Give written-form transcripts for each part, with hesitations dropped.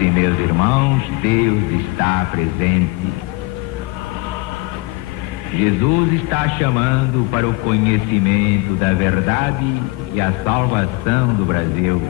e meus irmãos, Deus está presente. Jesus está chamando para o conhecimento da verdade e a salvação do Brasil.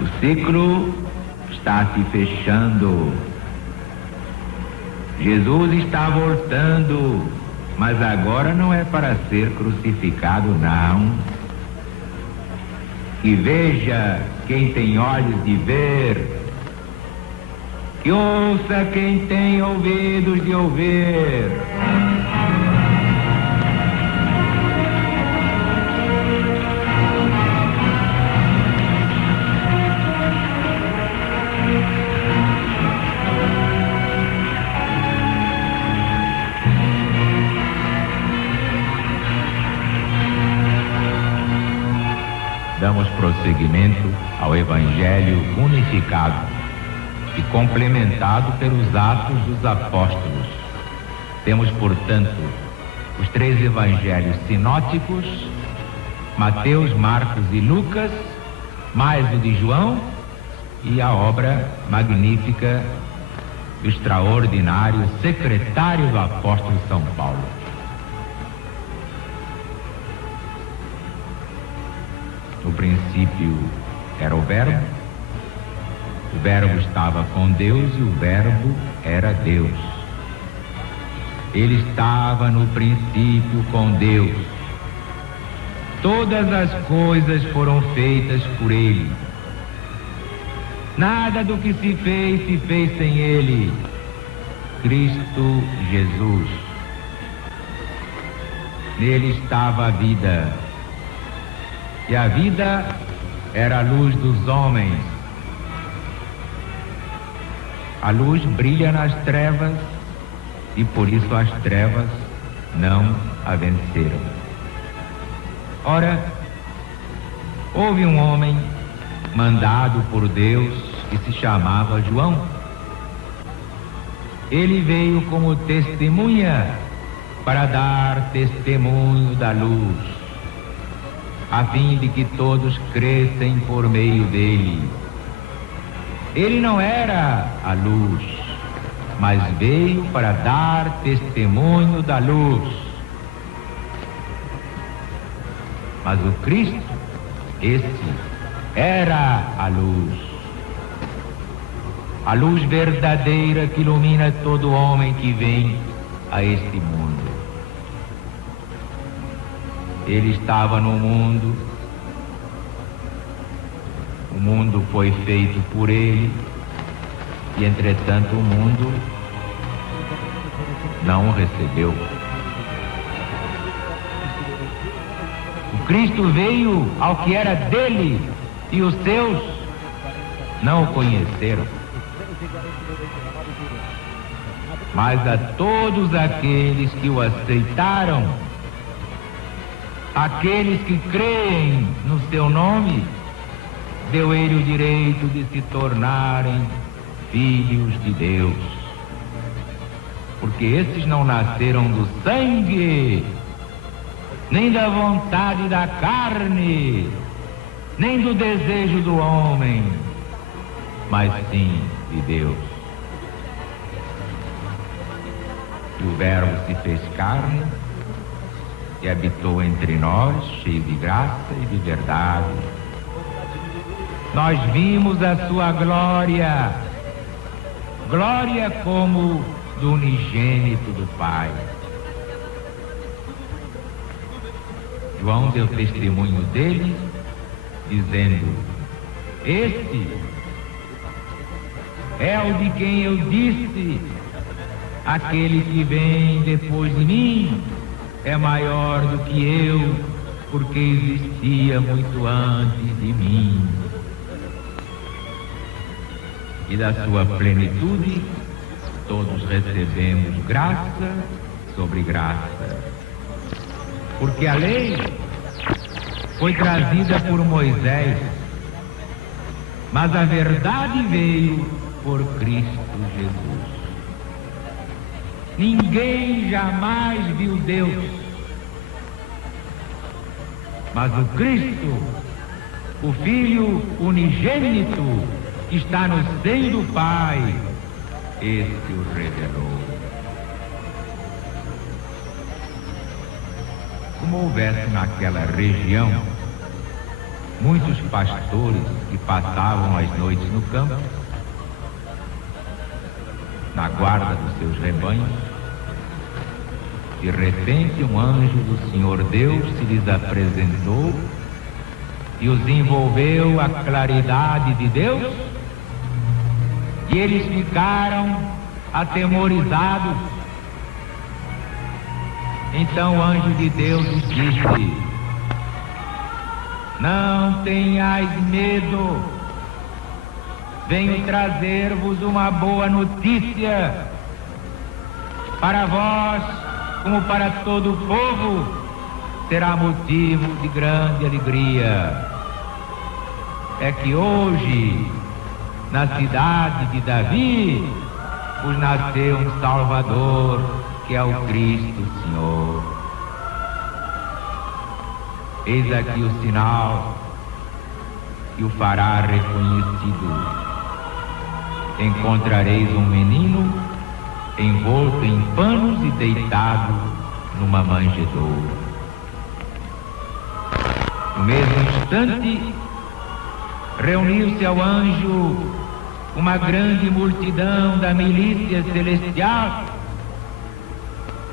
O ciclo está se fechando. Jesus está voltando, mas agora não é para ser crucificado, não. Que veja quem tem olhos de ver, que ouça quem tem ouvidos de ouvir. Damos prosseguimento ao Evangelho unificado e complementado pelos Atos dos Apóstolos. Temos, portanto, os 3 evangelhos sinóticos, Mateus, Marcos e Lucas, mais o de João e a obra magnífica do extraordinário secretário do apóstolo São Paulo. No princípio era o Verbo estava com Deus e o Verbo era Deus. Ele estava no princípio com Deus. Todas as coisas foram feitas por Ele. Nada do que se fez sem Ele. Cristo Jesus. Nele estava a vida. E a vida era a luz dos homens. A luz brilha nas trevas e por isso as trevas não a venceram. Ora, houve um homem mandado por Deus que se chamava João. Ele veio como testemunha para dar testemunho da luz, a fim de que todos crescem por meio dele. Ele não era a luz, mas veio para dar testemunho da luz. Mas o Cristo, esse era a luz verdadeira que ilumina todo homem que vem a este mundo. Ele estava no mundo, o mundo foi feito por ele, e entretanto o mundo não o recebeu. O Cristo veio ao que era dele, e os seus não o conheceram. Mas a todos aqueles que o aceitaram, aqueles que creem no seu nome, deu ele o direito de se tornarem filhos de Deus. Porque esses não nasceram do sangue, nem da vontade da carne, nem do desejo do homem, mas sim de Deus. E o Verbo se fez carne e habitou entre nós, cheio de graça e de verdade. Nós vimos a sua glória, glória como do unigênito do Pai. João deu testemunho dele, dizendo: este é o de quem eu disse, aquele que vem depois de mim é maior do que eu, porque existia muito antes de mim. E da sua plenitude todos recebemos graça sobre graça. Porque a lei foi trazida por Moisés, mas a verdade veio por Cristo Jesus. Ninguém jamais viu Deus, mas o Cristo, o Filho unigênito que está no seio do Pai, este o revelou. Como houvesse naquela região muitos pastores que passavam as noites no campo, na guarda dos seus rebanhos, de repente um anjo do Senhor Deus se lhes apresentou e os envolveu a claridade de Deus, e eles ficaram atemorizados. Então o anjo de Deus lhes disse: não tenhais medo, venho trazer-vos uma boa notícia para vós, como para todo o povo, será motivo de grande alegria. É que hoje, na cidade de Davi, vos nasceu um Salvador, que é o Cristo Senhor. Eis aqui o sinal que o fará reconhecido. Encontrareis um menino envolto em panos e deitado numa manjedoura. No mesmo instante, reuniu-se ao anjo uma grande multidão da milícia celestial,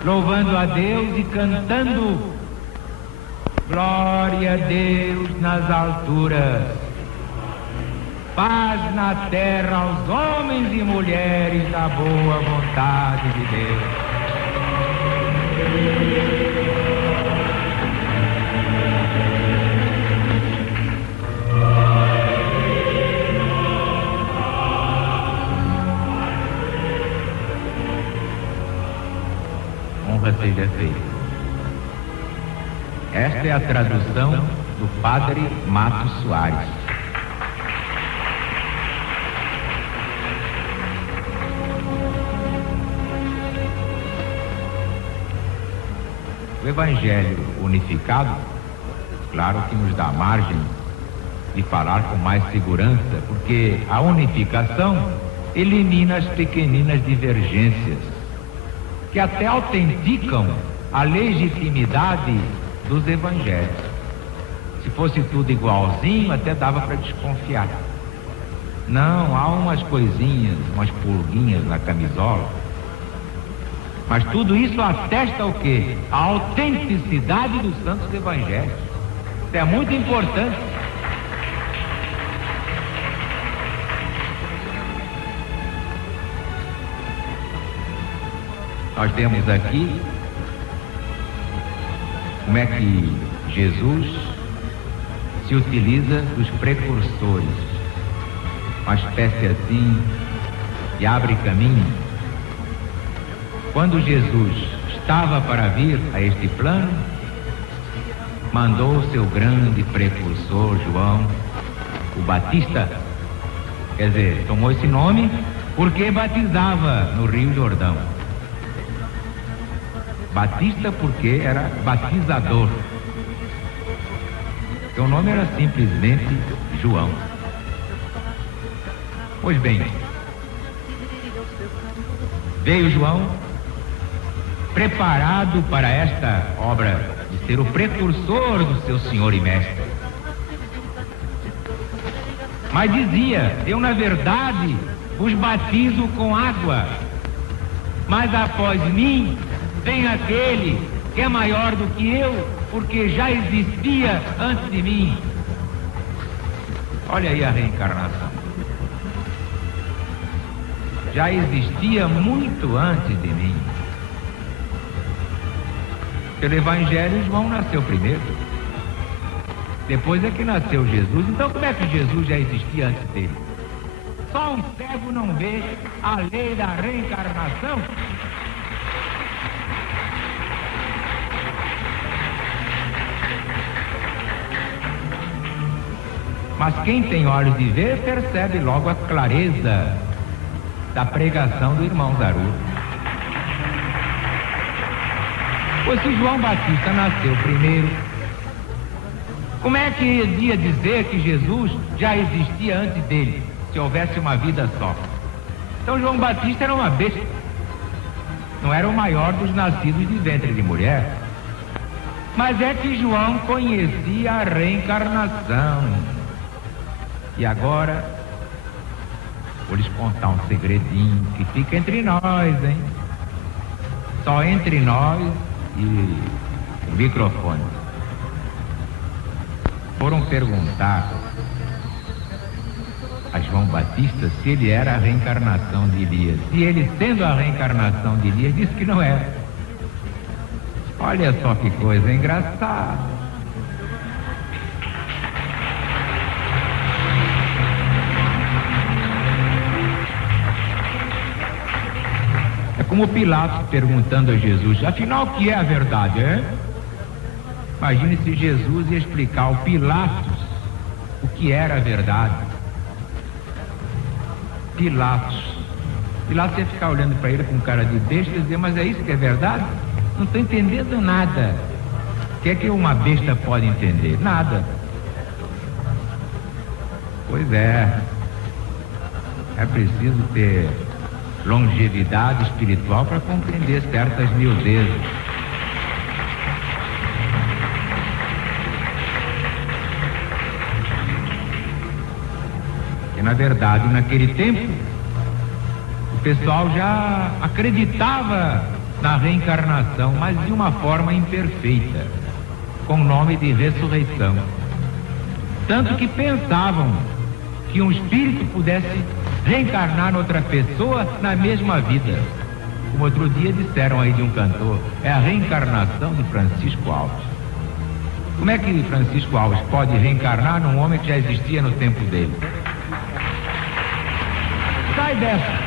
louvando a Deus e cantando: glória a Deus nas alturas, paz na terra aos homens e mulheres da boa vontade de Deus. Honra seja feita. Esta é a tradução do Padre Matos Soares. O Evangelho unificado, claro que nos dá margem de falar com mais segurança, porque a unificação elimina as pequeninas divergências que até autenticam a legitimidade dos evangelhos. Se fosse tudo igualzinho, até dava para desconfiar. Não, há umas coisinhas, umas pulguinhas na camisola. Mas tudo isso atesta o quê? A autenticidade dos santos evangelhos. Isso é muito importante. Nós temos aqui como é que Jesus se utiliza dos precursores, uma espécie assim de abre caminho. Quando Jesus estava para vir a este plano, mandou o seu grande precursor João, o Batista, quer dizer, tomou esse nome porque batizava no Rio Jordão. Batista porque era batizador. Seu nome era simplesmente João. Pois bem, veio João preparado para esta obra de ser o precursor do seu Senhor e Mestre. Mas dizia: eu na verdade vos batizo com água, mas após mim vem aquele que é maior do que eu, porque já existia antes de mim. Olha aí a reencarnação. Já existia muito antes de mim. Pelo Evangelho, João nasceu primeiro. Depois é que nasceu Jesus. Então como é que Jesus já existia antes dele? Só um cego não vê a lei da reencarnação? Mas quem tem olhos de ver percebe logo a clareza da pregação do irmão Zaru. Pois se João Batista nasceu primeiro, Como é que ia dizer que Jesus já existia antes dele, se houvesse uma vida só? Então João Batista era uma besta. Não era o maior dos nascidos de ventre de mulher. Mas é que João conhecia a reencarnação. E agora, vou lhes contar um segredinho que fica entre nós, hein? Só entre nós e o microfone. Foram perguntar a João Batista se ele era a reencarnação de Elias. E ele, sendo a reencarnação de Elias, disse que não era. Olha só que coisa engraçada. É como Pilatos perguntando a Jesus: afinal, o que é a verdade, é? Imagine se Jesus ia explicar ao Pilatos o que era a verdade. Pilatos ia ficar olhando para ele com cara de besta e dizer: mas é isso que é verdade? Não estou entendendo nada. O que é que uma besta pode entender? Nada. Pois é. É preciso ter longevidade espiritual para compreender certas miudezas. E na verdade, naquele tempo, o pessoal já acreditava na reencarnação, mas de uma forma imperfeita, com o nome de ressurreição. Tanto que pensavam que um espírito pudesse reencarnar noutra pessoa na mesma vida. Como outro dia disseram aí de um cantor, é a reencarnação de Francisco Alves. Como é que Francisco Alves pode reencarnar num homem que já existia no tempo dele? Sai dessa!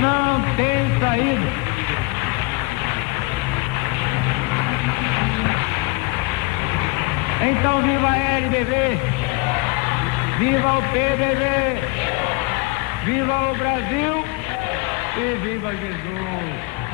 Não tem saída! Então viva a LBV, viva o PDB, viva o Brasil e viva Jesus!